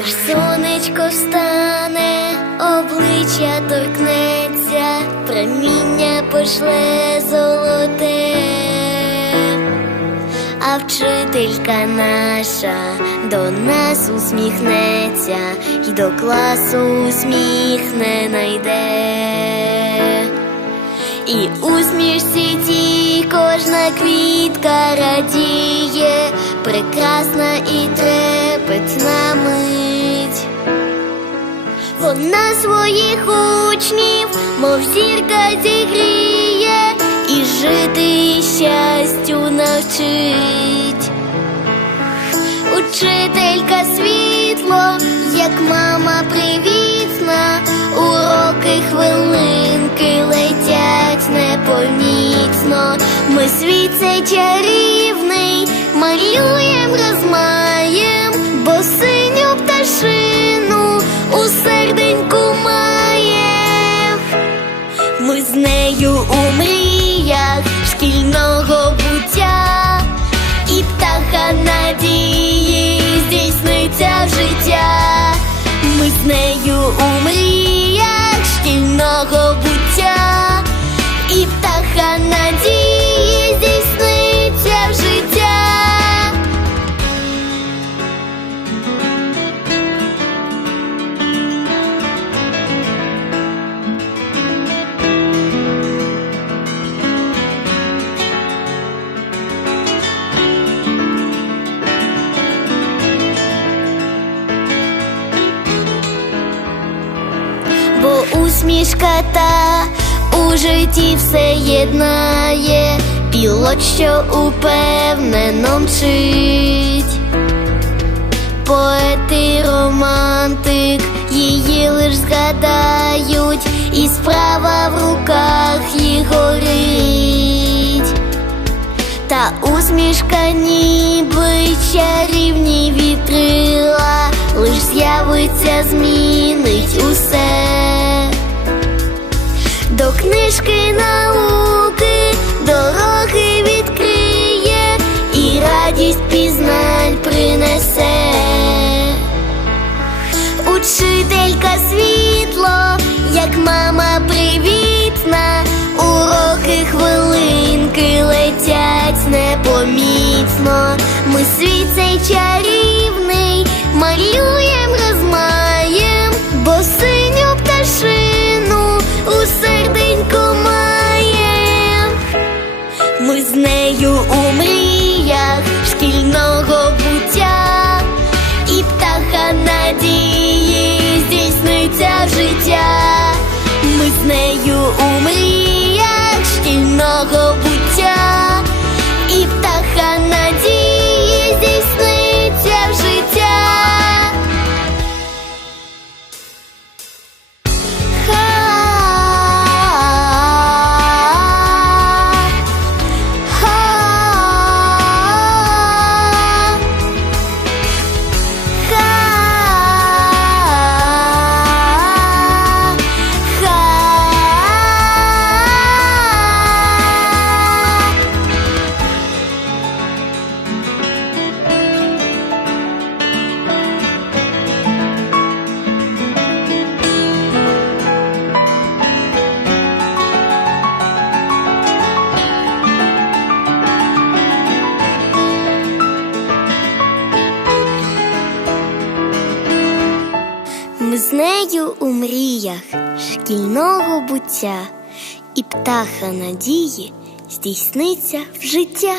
Лиш сонечко встане, обличчя торкнеться, проміння пошле золоте, вчителька наша до нас усміхнеться і до класу усміхне найде. І усмішці тій кожна квітка радіє, прекрасна і трепетна мить. Вона своїх учнів, мов зірка зігріє, і жити щастю навчить. Учителька світло, як мама привітна, уроки хвилинки летять непомітно. Ми світ цей чарівний, малюєм, розмаєм, бо синю пташину у серденьку маєм. Ми з нею у мріях шкільного буття, і птаха надії з нею у мріях шкільного усмішка та у житті все єднає, пілот, що упевнено мчить. Поет і романтик її лиш згадають, і справа в руках їх горить. Та усмішка ніби чарівні вітрила, Учителька світло, як мама привітна, уроки хвилинки летять непомітно. Ми світ цей чарівний, малюєм, шкільного Ми з нею у мріях шкільного буття, і птаха надії здійсниться в життя.